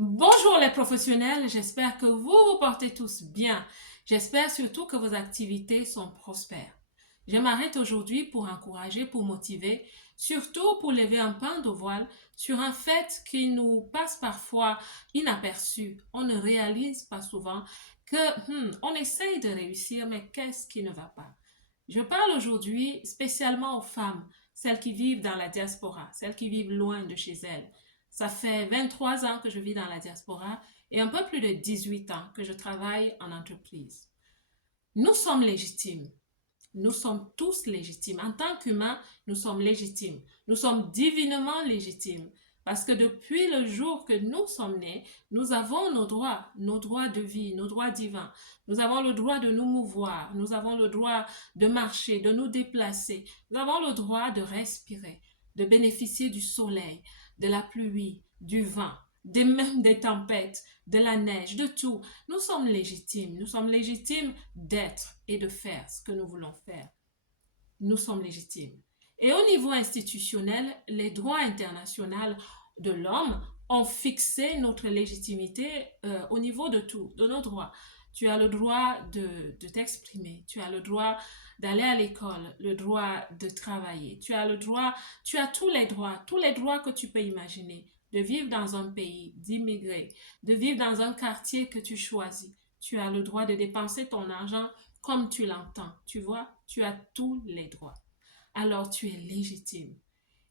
Bonjour les professionnels, j'espère que vous vous portez tous bien. J'espère surtout que vos activités sont prospères. Je m'arrête aujourd'hui pour encourager, pour motiver, surtout pour lever un pan de voile sur un fait qui nous passe parfois inaperçu. On ne réalise pas souvent que on essaye de réussir, mais qu'est-ce qui ne va pas? Je parle aujourd'hui spécialement aux femmes, celles qui vivent dans la diaspora, celles qui vivent loin de chez elles. Ça fait 23 ans que je vis dans la diaspora et un peu plus de 18 ans que je travaille en entreprise. Nous sommes légitimes. Nous sommes tous légitimes. En tant qu'humains, nous sommes légitimes. Nous sommes divinement légitimes. Parce que depuis le jour que nous sommes nés, nous avons nos droits de vie, nos droits divins. Nous avons le droit de nous mouvoir, nous avons le droit de marcher, de nous déplacer. Nous avons le droit de respirer, de bénéficier du soleil, de la pluie, du vent, même des tempêtes, de la neige, de tout. Nous sommes légitimes. Nous sommes légitimes d'être et de faire ce que nous voulons faire. Nous sommes légitimes. Et au niveau institutionnel, les droits internationaux de l'homme ont fixé notre légitimité au niveau de tout, de nos droits. Tu as le droit de t'exprimer, tu as le droit d'aller à l'école, le droit de travailler, tu as tous les droits que tu peux imaginer, de vivre dans un pays, d'immigrer, de vivre dans un quartier que tu choisis. Tu as le droit de dépenser ton argent comme tu l'entends. Tu vois, tu as tous les droits. Alors tu es légitime.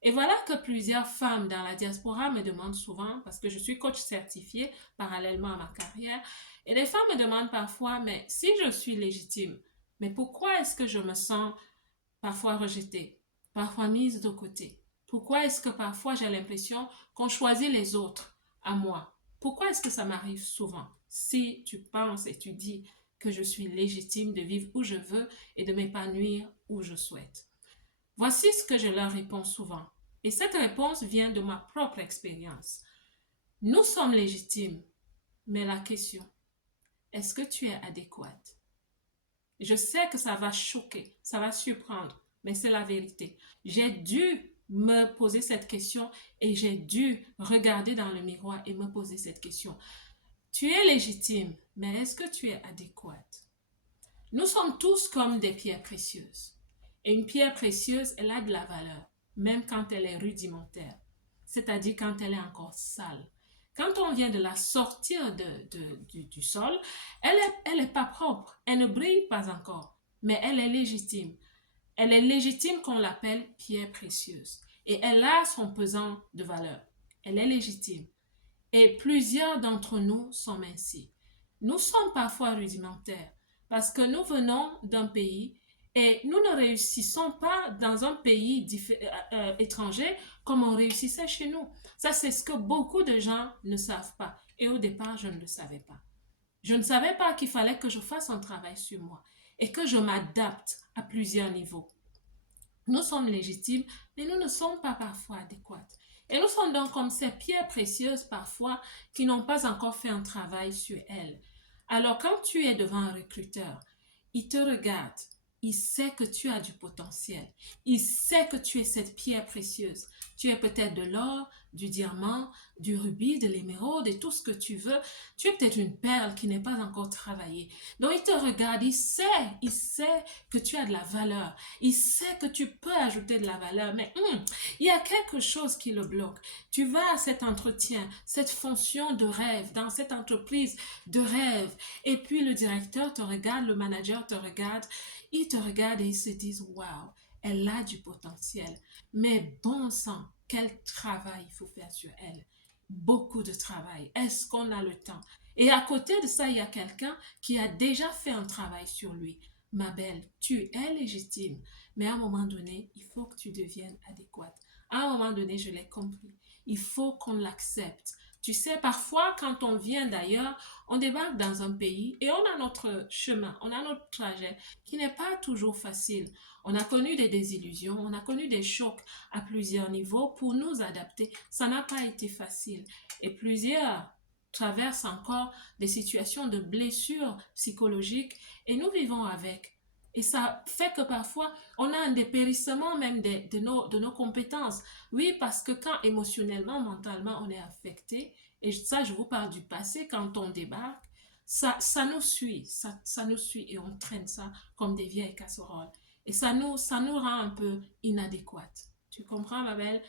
Et voilà que plusieurs femmes dans la diaspora me demandent souvent, parce que je suis coach certifié parallèlement à ma carrière, et les femmes me demandent parfois, mais si je suis légitime, mais pourquoi est-ce que je me sens parfois rejetée, parfois mise de côté? Pourquoi est-ce que parfois j'ai l'impression qu'on choisit les autres à moi? Pourquoi est-ce que ça m'arrive souvent? Si tu penses et tu dis que je suis légitime de vivre où je veux et de m'épanouir où je souhaite. Voici ce que je leur réponds souvent. Et cette réponse vient de ma propre expérience. Nous sommes légitimes, mais la question, est-ce que tu es adéquate? Je sais que ça va choquer, ça va surprendre, mais c'est la vérité. J'ai dû me poser cette question et j'ai dû regarder dans le miroir et me poser cette question. Tu es légitime, mais est-ce que tu es adéquate? Nous sommes tous comme des pierres précieuses. Et une pierre précieuse, elle a de la valeur, même quand elle est rudimentaire, c'est-à-dire quand elle est encore sale. Quand on vient de la sortir du sol, elle est pas propre, elle ne brille pas encore, mais elle est légitime. Elle est légitime qu'on l'appelle pierre précieuse. Et elle a son pesant de valeur. Elle est légitime. Et plusieurs d'entre nous sommes ainsi. Nous sommes parfois rudimentaires parce que nous venons d'un pays et nous ne réussissons pas dans un pays étranger comme on réussissait chez nous. Ça, c'est ce que beaucoup de gens ne savent pas. Et au départ, je ne le savais pas. Je ne savais pas qu'il fallait que je fasse un travail sur moi et que je m'adapte à plusieurs niveaux. Nous sommes légitimes, mais nous ne sommes pas parfois adéquates. Et nous sommes donc comme ces pierres précieuses parfois qui n'ont pas encore fait un travail sur elles. Alors quand tu es devant un recruteur, il te regarde, il sait que tu as du potentiel, il sait que tu es cette pierre précieuse. Tu es peut-être de l'or, du diamant, du rubis, de l'émeraude et tout ce que tu veux. Tu es peut-être une perle qui n'est pas encore travaillée. Donc il te regarde, il sait que tu as de la valeur. Il sait que tu peux ajouter de la valeur, mais il y a quelque chose qui le bloque. Tu vas à cet entretien, cette fonction de rêve, dans cette entreprise de rêve, et puis le directeur te regarde, le manager te regarde, ils te regardent et ils se disent, waouh, elle a du potentiel. Mais bon sang, quel travail il faut faire sur elle. Beaucoup de travail. Est-ce qu'on a le temps? Et à côté de ça, il y a quelqu'un qui a déjà fait un travail sur lui. Ma belle, tu es légitime, mais à un moment donné, il faut que tu deviennes adéquate. À un moment donné, je l'ai compris. Il faut qu'on l'accepte. Tu sais, parfois, quand on vient d'ailleurs, on débarque dans un pays et on a notre chemin, on a notre trajet qui n'est pas toujours facile. On a connu des désillusions, on a connu des chocs à plusieurs niveaux pour nous adapter. Ça n'a pas été facile. Et plusieurs traversent encore des situations de blessures psychologiques et nous vivons avec. Et ça fait que parfois, on a un dépérissement même de nos compétences. Oui, parce que quand émotionnellement, mentalement, on est affecté, et ça, je vous parle du passé, quand on débarque, ça nous suit, ça nous suit et on traîne ça comme des vieilles casseroles. Et ça nous rend un peu inadéquates. Tu comprends, ma belle?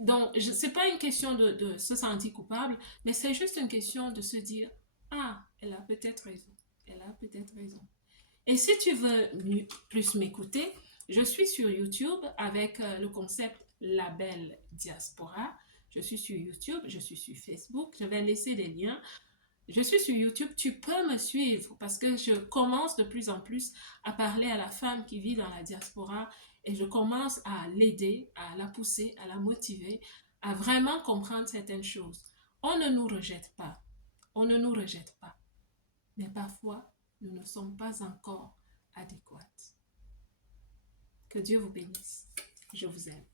Donc, c'est pas une question de se sentir coupable, mais c'est juste une question de se dire, ah, elle a peut-être raison. Elle a peut-être raison. Et si tu veux plus m'écouter, je suis sur YouTube avec le concept Label Diaspora. Je suis sur YouTube, je suis sur Facebook. Je vais laisser des liens. Je suis sur YouTube, tu peux me suivre parce que je commence de plus en plus à parler à la femme qui vit dans la diaspora et je commence à l'aider, à la pousser, à la motiver, à vraiment comprendre certaines choses. On ne nous rejette pas, on ne nous rejette pas, mais parfois nous ne sommes pas encore adéquates. Que Dieu vous bénisse. Je vous aime.